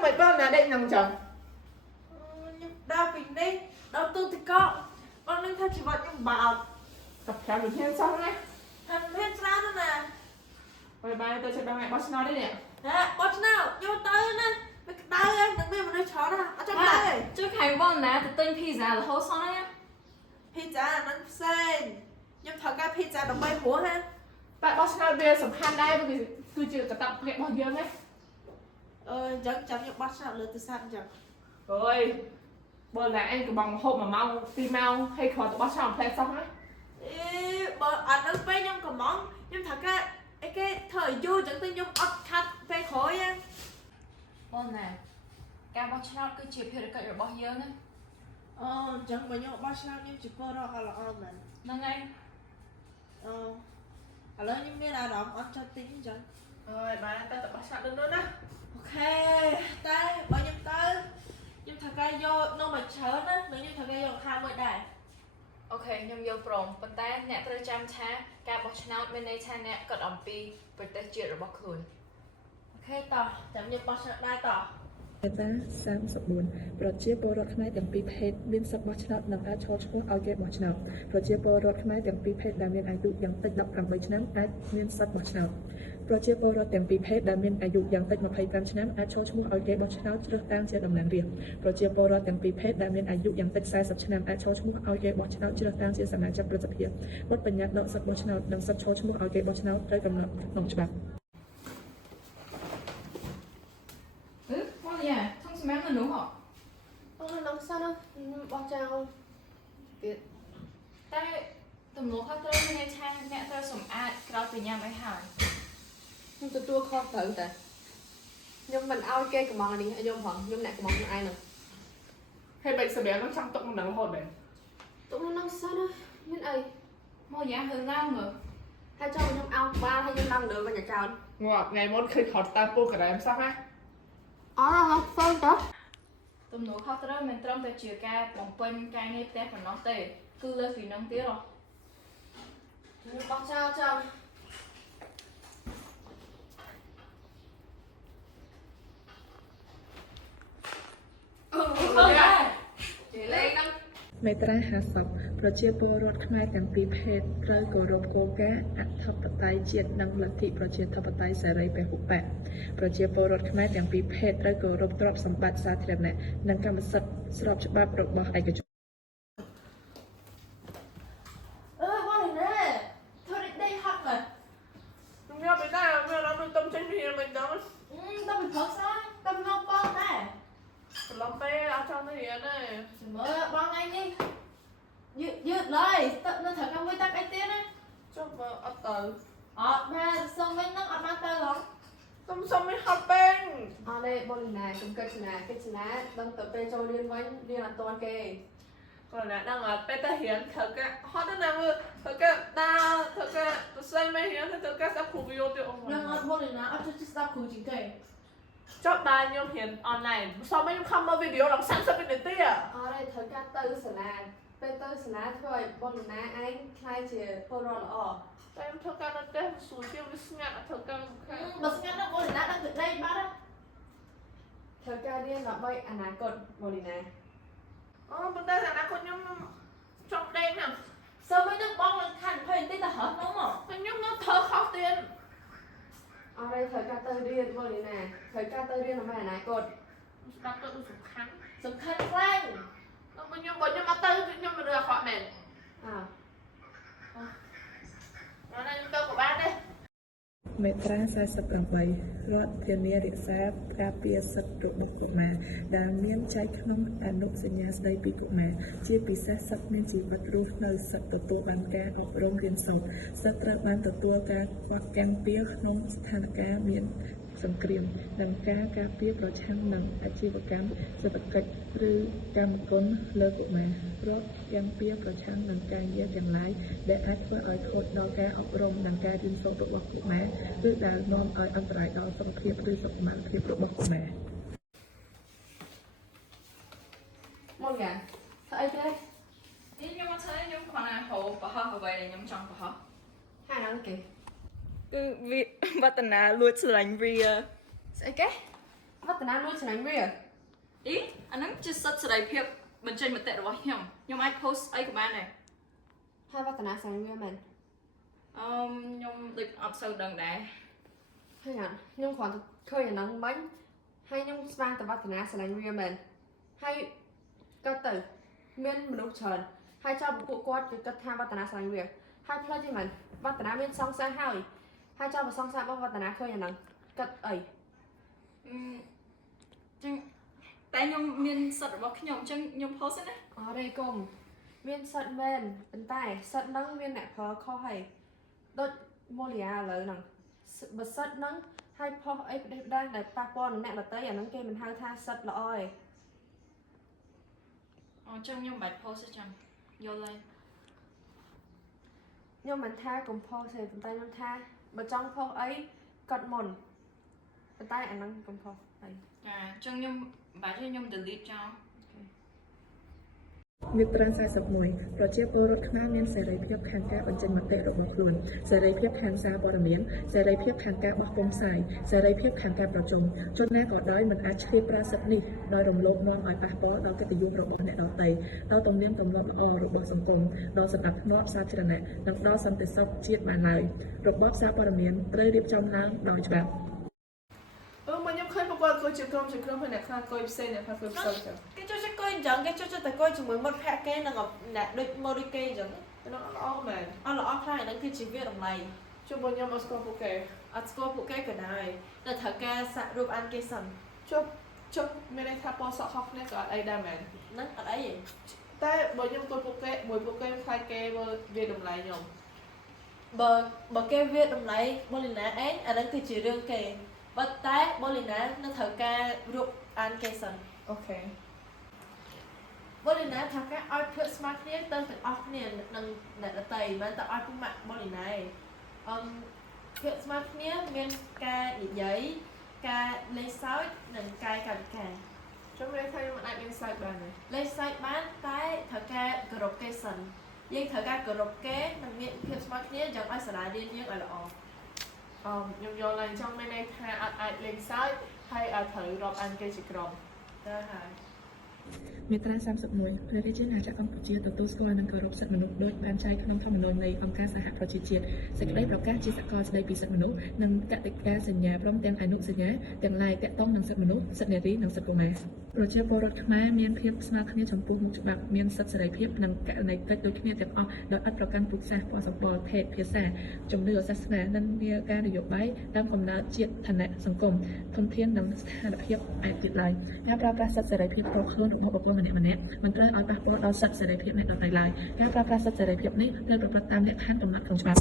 nhưng mày bao là định nằm chồng đau bình đi đau tư thì có con nên theo chỉ vật nhưng bảo tập khéo được thêm xong đấy thằng hết ra nữa nè rồi bài tôi sẽ đăng lại boss nó đấy nè hả bớt nào vô tới nè mày đau em đừng biết mà nói chó nè ở trong đây ជួយខៃវ៉នណាទៅទិញ pizza រហូតសោះណា pizza ហ្នឹងផ្សេងខ្ញុំថើកា pizza ដើម្បីព្រោះហា tại boss nó bia sầm khăn đây bởi vì cứ chịu cả tập nghệ bao nhiêu đấy អញ្ចឹងចាំខ្ញុំបោះឆ្នោតលើទូរស័ព្ទអញ្ចឹង rồi bữa là anh cứ bằng hộp mà mau phi mau hay khỏi tụi boss nó play xong đấy អេបើអត់ដល់ពេលខ្ញុំកំងខ្ញុំថើកាអីគេធ្វើឲ្យយូរអញ្ចឹងទៅខ្ញុំអត់ខាត់ពេលក្រោយណា បងណាការបោះឆ្នោតគឺជាភារកិច្ចរបស់យើងណា អូអញ្ចឹងបើខ្ញុំបោះឆ្នោតខ្ញុំជាពលរដ្ឋអត់ល្អមែន ហ្នឹងហើយ ឥឡូវខ្ញុំមានអារម្មណ៍អត់ចិត្តតិចអញ្ចឹង rồi bà ta tụi boss nó đứng nữa nè អូខេតែបើខ្ញុំទៅខ្ញុំថើកាយកនំមកច្រើនណានិងខ្ញុំថើកាយកខាងមួយដែរ អូខេខ្ញុំយល់ព្រមប៉ុន្តែអ្នកត្រូវចាំថាការបោះឆ្នោតមានន័យថាអ្នកគិតអំពីប្រទេសជាតិរបស់ខ្លួន អូខេតោះចាំខ្ញុំបោះឆ្នោតដែរតោះ មេតា34ប្រជាពលរដ្ឋខ្មែរទាំងពីរភេទមានសិទ្ធិបោះឆ្នោតនិងអាចឈរឈ្មោះឲ្យគេបោះឆ្នោតប្រជាពលរដ្ឋខ្មែរទាំងពីរភេទដែលមានអាយុយ៉ាងតិច18ឆ្នាំអាចមានសិទ្ធិបោះឆ្នោតប្រជាពលរដ្ឋទាំងពីរភេទដែលមានអាយុយ៉ាងតិច25ឆ្នាំអាចឈរឈ្មោះឲ្យគេបោះឆ្នោតជ្រើសតាំងជាតំណាងរាស្ត្រប្រជាពលរដ្ឋទាំងពីរភេទដែលមានអាយុយ៉ាងតិច40ឆ្នាំអាចឈរឈ្មោះឲ្យគេបោះឆ្នោតជ្រើសតាំងជាសមាជិកព្រឹទ្ធសភាបទបញ្ញត្តិដកសិទ្ធិបោះឆ្នោតនិងសិទ្ធិឈរឈ្មោះឲ្យគេបោះឆ្នោតត្រូវកំណត់ក្នុងច្បាប់ បងយ៉ាធំសម្រាប់មនុស្សហ៎ អូនំសិនបោះចោលទៀត តែទំនួលខុសត្រូវមានន័យថាអ្នកត្រូវសម្អាតក្រោយពីញ៉ាំអីហើយ ខ្ញុំទទួលខុសត្រូវតែខ្ញុំមិនឲ្យគេកំងនេះឲ្យខ្ញុំផងខ្ញុំអ្នកកំងខ្លួនឯងនឹង hay bệnh sầm béo nó trong tụng nắng hột này ទុកនៅនំសិនមានអី មកយ៉ាហឺឡើងមើល ហើយចូលខ្ញុំអោបក្បាលហើយខ្ញុំឡើងលើវិញចោល ngọt ngày mốt khi khỏi ta pu cả đấy em sao ha អត់ហៅហ្វូនតោះ ទំនួលខុសត្រូវមិនត្រឹមតែជាការបំពេញការងារផ្ទះប៉ុណ្ណោះទេគឺលើសពីនោះទៀតហ៎ ខ្ញុំបោះចោលចោល ហើយដែរ និយាយលេងហ្នឹង មេត្រា50ប្រជាពលរដ្ឋខ្មែរទាំងពីរភេទត្រូវគោរពគោលការណ៍អធិបតេយ្យជាតិនិងលទ្ធិប្រជាធិបតេយ្យសេរីពហុបកប្រជាពលរដ្ឋខ្មែរទាំងពីរភេទត្រូវគោរពទ្រព្យសម្បត្តិសាធារណៈនិងកម្មសិទ្ធិស្របច្បាប់របស់ឯកជន អឺបងនេះណែធ្វើនេះដេកហត់មែន nhau bị ta nhau nó nuôi tôm trên thì mình đó ទៅពីព្រឹកស្អីទៅងប់បងដែរ lòng pe ở trong cái gì này មើលបងថ្ងៃនេះយឺតឡើយទឹកនៅត្រូវកាមួយទឹកអីទៀតណា chúc vợ ở từ អត់បានសុំវិញហ្នឹងអត់បានទៅហ៎ tôm xong mới học bên អត់ទេបងណាខ្ញុំគិតណាដឹងទៅពេលចូលរៀនវិញរៀនអត់ទាន់គេ còn là đang ở bên ta hiến thở cái hot đó nào thở cái ta thở cái tôi xây mấy hiến thở cái sắp phụ video tiêu នឹងអត់បងណាអត់ជួយស្ដាប់គ្រូជាងគេ chốt ba nhiêu hiến online sau mấy nhiêu không mở video làm sẵn sắp bên đấy tia អត់ទេត្រូវការទៅសាលាពេលទៅសាលាធ្វើឲ្យបងណាឯងខ្លាយជាពលរដ្ឋល្អ em thở cái nó đẹp sủi tiêu với ngạn thở cái បើស្ងាត់ដល់បងណាដឹងទៅដេកបាត់ ធ្វើការរៀនដើម្បីអនាគតបងណា bên đây là con nhung trong đêm nè សុំវិញហ្នឹងបងនឹងខាត់20នាទីទៅហត់ហ្នឹងមក con nhung nó thở khó tiền អត់ទេត្រូវការទៅរៀនបងណាត្រូវការទៅរៀនដើម្បីអនាគត đặt tôi được khăn សំខាន់ខ្លាំង bên nhung mà tư nhung mà được họ mệt អើ nó đây tôi của ba đây មេត្រា48រដ្ឋធានារក្សាការពារសិទ្ធិរបស់កុមារដែលមានចែងក្នុងអនុសញ្ញាស្តីពីកុមារជាពិសេសសិទ្ធិមានជីវិតរស់នៅសិទ្ធិទទួលបានការអប់រំរៀនសូត្រសិទ្ធិត្រូវបានទទួលការខ្វះកាំងពារក្នុងស្ថានភាពមានសង្គ្រាមនិងការការពារប្រឆាំងនឹងអាជីវកម្មសេដ្ឋកិច្ចឬកម្មគុណលើកុមាររដ្ឋទាំងពីរប្រឆាំងនឹងការងារទាំងឡាយដែលអាចធ្វើឲ្យខូចដល់ការអប់រំនិងការរៀនសូត្ររបស់កុមារឬដែលនាំឲ្យអន្តរាយដល់សុខភាពឬសុខុមាលភាពរបស់កុមារ មកយ៉ាធ្វើអីទេ នេះខ្ញុំមកធ្វើខ្ញុំគ្រាន់តែហៅប្រហោះអ្វីដែលខ្ញុំចង់ប្រហោះ ហើយដល់គេ គឺវាវឌ្ឍនាលួចស្រឡាញ់វាស្អីគេ វឌ្ឍនាមួយឆ្ងាញ់វា អីអាហ្នឹងជាសិទ្ធិសេរីភាពបញ្ចេញមតិរបស់ខ្ញុំអាច post អីក៏បានដែរ ហើយវឌ្ឍនាឆ្ងាញ់វាមែន ខ្ញុំដូចអត់សូវដឹងដែរ ហើយខ្ញុំគ្រាន់តែឃើញអាហ្នឹងមិញហើយខ្ញុំស្មានតែវឌ្ឍនាឆ្លាញ់វាមែនហើយក៏ទៅមានមនុស្សច្រើនហើយចោលពួកគាត់គេគិតថាវឌ្ឍនាឆ្លាញ់វាហើយផ្លេចទេមែនវឌ្ឍនាមានសង្សារហើយចោលបើសង្សាររបស់វឌ្ឍនាឃើញអាហ្នឹងគិតអី ចឹងតែខ្ញុំមានសិទ្ធិរបស់ខ្ញុំចឹងខ្ញុំ post ណា អរេកុំមានសិទ្ធមែនប៉ុន្តែសិទ្ធហ្នឹងមានអ្នកប្រើខុសហើយដូចម៉ូលីយ៉ាឥឡូវហ្នឹងបើសិទ្ធហ្នឹងហើយផុសអីផ្ដេសផ្ដាសដែលប៉ះពាល់នឹងអ្នកដទៃអាហ្នឹងគេមិនហៅថាសិទ្ធល្អទេ ចឹងខ្ញុំមិនបាច់ post ទេចឹងយល់ហើយ ខ្ញុំមិនថាកុំផុសទេប៉ុន្តែខ្ញុំថាបើចង់ផុសអីកត់មុនប៉ុន្តែអាហ្នឹងកុំផុសអី ចាចឹងខ្ញុំមិនបាច់ទេខ្ញុំ delete ចោល មាត្រា41ប្រជាពលរដ្ឋខ្មែរមានសេរីភាពខាងការបញ្ចេញមតិរបស់ខ្លួនសេរីភាពខាងសារព័ត៌មានសេរីភាពខាងការបោះពុម្ពផ្សាយសេរីភាពខាងការប្រជុំជនណាក៏ដោយមិនអាចឆ្លៀតប្រើសិទ្ធិនេះដោយរំលោភនាំឲ្យប៉ះពាល់ដល់កិត្តិយសរបស់អ្នកដទៃដល់ទំនៀមទម្លាប់ល្អរបស់សង្គមដល់សណ្ដាប់ធ្នាប់សាធារណៈនិងដល់សន្តិសុខជាតិបានឡើយរបបសារព័ត៌មានត្រូវរៀបចំឡើងដោយច្បាប់ មកខ្ញុំឃើញពួកគាត់អង្គុយជាក្រុមហើយអ្នកខ្លះអង្គុយផ្សេងអ្នកខ្លះអង្គុយផ្សេងចឹង គេចូលចិត្តអង្គុយអញ្ចឹងគេចូលចិត្តតែអង្គុយជាមួយមិត្តភក្តិគេនិងអ្នកដូចមកដូចគេអញ្ចឹង nóល្អមែន អត់ល្អខ្លាំងអាហ្នឹងគឺជាវាតម្លៃ ជួបមកខ្ញុំមកស្គាល់ពួកគេ អត់ស្គាល់ពួកគេក៏ដែរតែត្រូវការសាក់រូបអានគេសិន ជួបមានន័យថាពណ៌សក់ខុសគ្នាក៏អត់អីដែរមែន ហ្នឹងអត់អីទេ តែបើខ្ញុំអង្គុយពួកគេមួយពួកគេខ្លាចគេមើលវាតម្លៃខ្ញុំ បើគេវាតម្លៃបូលីណាឯងអាហ្នឹងគឺជារឿងគេបើតែបូលីណានៅត្រូវការរូបអានគេសិន អូខេ បូលីណាថាការឲ្យធ្វើស្មារតីទៅទាំងអស់គ្នានឹងអ្នកដទៃមិនតែឲ្យពុកម៉ាក់បូលីណាទេធ្វើស្មារតីមានការនិយាយការលេងសើចនិងការកាយវិការ ខ្ញុំមានន័យថាខ្ញុំអាចមានសាច់បានទេ លេងសើចបានតែត្រូវការគោរពគេសិនយើងត្រូវការគោរពគេនិងមានភាពស្មើគ្នាយ៉ាងឲ្យសាលារៀនយើងឲ្យល្អ ខ្ញុំយល់ឡើងចង់មានន័យថាអត់អាចលេងសើចហើយអាចត្រូវរាប់អានគេជាក្រុម ទៅហើយ មាត្រា31ព្រះរាជាណាចក្រកម្ពុជាទទួលស្គាល់និងគោរពសិទ្ធិមនុស្សដោយបានចែងក្នុងធម្មនុញ្ញនៃអង្គការសហប្រជាជាតិសេចក្តីប្រកាសជាសកលស្តីពីសិទ្ធិមនុស្សនិងកតិកាសញ្ញាព្រមទាំងអនុសញ្ញាទាំងឡាយទាក់ទងនឹងសិទ្ធិមនុស្សសិទ្ធិនារីនិងសិទ្ធិកុមារប្រជាពលរដ្ឋខ្មែរមានភាពស្មើគ្នាចំពោះមុខច្បាប់មានសិទ្ធិសេរីភាពនិងករណីកិច្ចដូចគ្នាទាំងអស់ដោយឥតប្រកាន់ពូជសាសន៍ពណ៌សម្បុរភេទភាសាជំនឿសាសនានិងនាការនយោបាយតាមកំណើតជាតិឋានៈសង្គមធនធាននិងស្ថានភាពឯទៀតឡើយការប្រើប្រាស់សិទ្ធិសេរីភាពផ្ទាល់ខ្លួនរបស់បុគ្គលម្នាក់ៗមិនត្រូវឲ្យប៉ះពាល់ដល់សិទ្ធិសេរីភាពអ្នកដទៃឡើយការប្រើប្រាស់សិទ្ធិសេរីភាពនេះត្រូវប្រព្រឹត្តតាមលក្ខខណ្ឌកំណត់ក្នុងច្បាប់